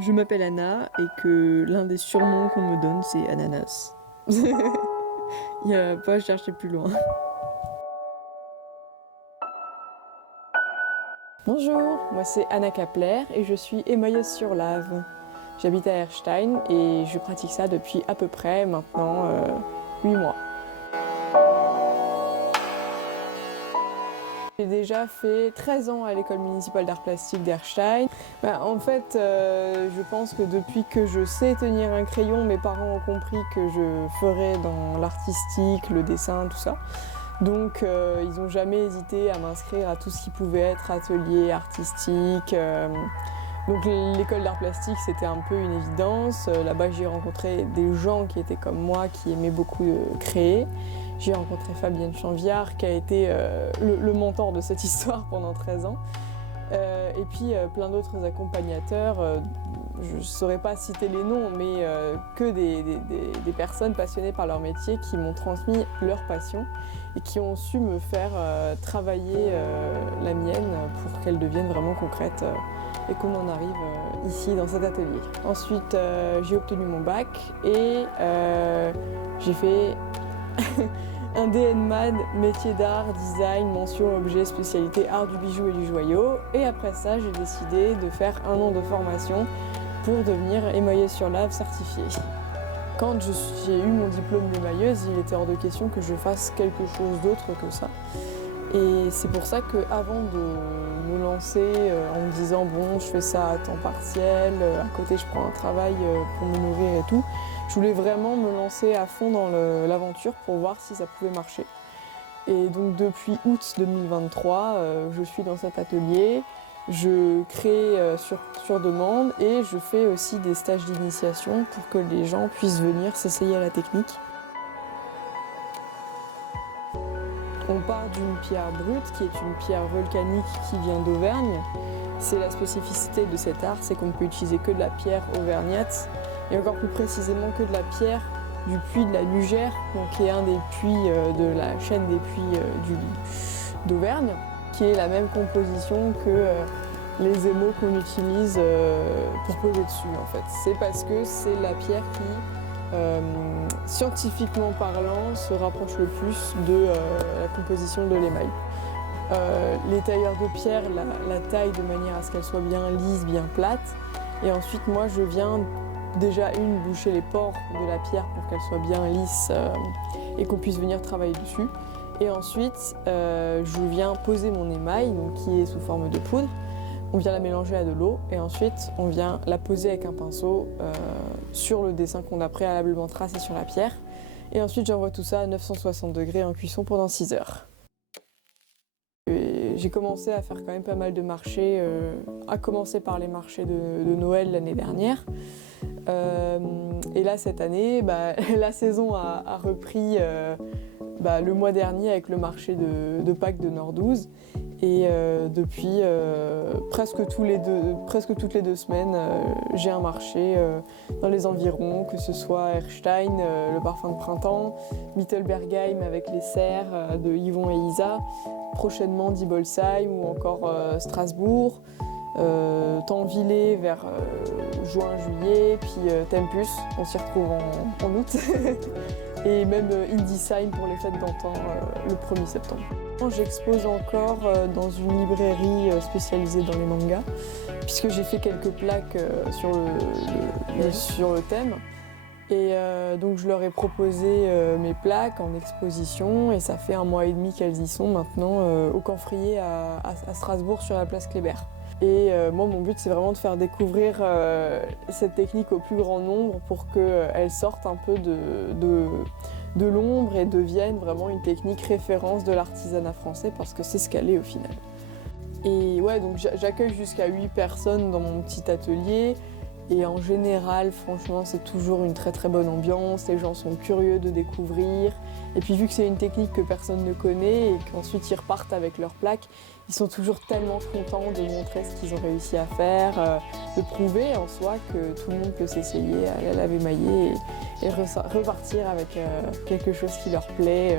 je m'appelle Anna et que l'un des surnoms qu'on me donne c'est Ananas. Il n'y a pas à chercher plus loin. Bonjour, moi c'est Anna Kapler et je suis émailleuse sur lave. J'habite à Erstein et je pratique ça depuis à peu près maintenant 8 mois. J'ai déjà fait 13 ans à l'école municipale d'art plastique d'Erstein. En fait, je pense que depuis que je sais tenir un crayon, mes parents ont compris que je ferais dans l'artistique, le dessin, tout ça. Donc ils n'ont jamais hésité à m'inscrire à tout ce qui pouvait être atelier artistique. Donc l'école d'art plastique c'était un peu une évidence. Là-bas j'ai rencontré des gens qui étaient comme moi, qui aimaient beaucoup créer. J'ai rencontré Fabienne Chanviard qui a été le mentor de cette histoire pendant 13 ans. Et puis plein d'autres accompagnateurs. Je ne saurais pas citer les noms, mais que des personnes passionnées par leur métier qui m'ont transmis leur passion et qui ont su me faire travailler la mienne pour qu'elle devienne vraiment concrète et qu'on en arrive ici dans cet atelier. Ensuite, j'ai obtenu mon bac et j'ai fait un DNMAD, métier d'art, design, mention, objet, spécialité art du bijou et du joyau. Et après ça, j'ai décidé de faire 1 an de formation pour devenir émailleuse sur lave certifiée. Quand j'ai eu mon diplôme d'émailleuse, il était hors de question que je fasse quelque chose d'autre que ça. Et c'est pour ça qu'avant de me lancer en me disant bon, je fais ça à temps partiel, à côté je prends un travail pour me nourrir et tout, je voulais vraiment me lancer à fond dans l'aventure pour voir si ça pouvait marcher. Et donc depuis août 2023, je suis dans cet atelier, je crée sur demande et je fais aussi des stages d'initiation pour que les gens puissent venir s'essayer à la technique. On part d'une pierre brute qui est une pierre volcanique qui vient d'Auvergne. C'est la spécificité de cet art, c'est qu'on ne peut utiliser que de la pierre auvergnate et encore plus précisément que de la pierre du puits de la Nugère, donc qui est un des puits de la chaîne des puits d'Auvergne, qui est la même composition que les émaux qu'on utilise pour poser dessus en fait. C'est parce que c'est la pierre qui, scientifiquement parlant, se rapproche le plus de la composition de l'émail. Les tailleurs de pierre la taillent de manière à ce qu'elle soit bien lisse, bien plate, et ensuite moi je viens déjà boucher les pores de la pierre pour qu'elle soit bien lisse et qu'on puisse venir travailler dessus. Et ensuite, je viens poser mon émail, donc, qui est sous forme de poudre. On vient la mélanger à de l'eau et ensuite on vient la poser avec un pinceau sur le dessin qu'on a préalablement tracé sur la pierre. Et ensuite j'envoie tout ça à 960 degrés en cuisson pendant 6 heures. J'ai commencé à faire quand même pas mal de marchés, à commencer par les marchés de Noël l'année dernière. Et là cette année, la saison a repris le mois dernier avec le marché de Pâques de Nord-12. Et depuis presque toutes les 2 semaines, j'ai un marché dans les environs, que ce soit Erstein, le parfum de printemps, Mittelbergheim avec les serres de Yvon et Isa, prochainement Dibolsheim ou encore Strasbourg, Tanvillé vers juin-juillet, puis Tempus, on s'y retrouve en août, et même Indisheim pour les fêtes d'antan le 1er septembre. J'expose encore dans une librairie spécialisée dans les mangas, puisque j'ai fait quelques plaques sur le thème. Et donc je leur ai proposé mes plaques en exposition, et ça fait 1 mois et demi qu'elles y sont maintenant au Camphrier à Strasbourg sur la place Kléber. Et moi mon but c'est vraiment de faire découvrir cette technique au plus grand nombre pour qu'elle sorte un peu de l'ombre et devienne vraiment une technique référence de l'artisanat français, parce que c'est ce qu'elle est au final. Et ouais, donc j'accueille jusqu'à 8 personnes dans mon petit atelier. Et en général, franchement, c'est toujours une très très bonne ambiance, les gens sont curieux de découvrir. Et puis vu que c'est une technique que personne ne connaît et qu'ensuite ils repartent avec leurs plaques, ils sont toujours tellement contents de montrer ce qu'ils ont réussi à faire, de prouver en soi que tout le monde peut s'essayer à la lave émaillée et repartir avec quelque chose qui leur plaît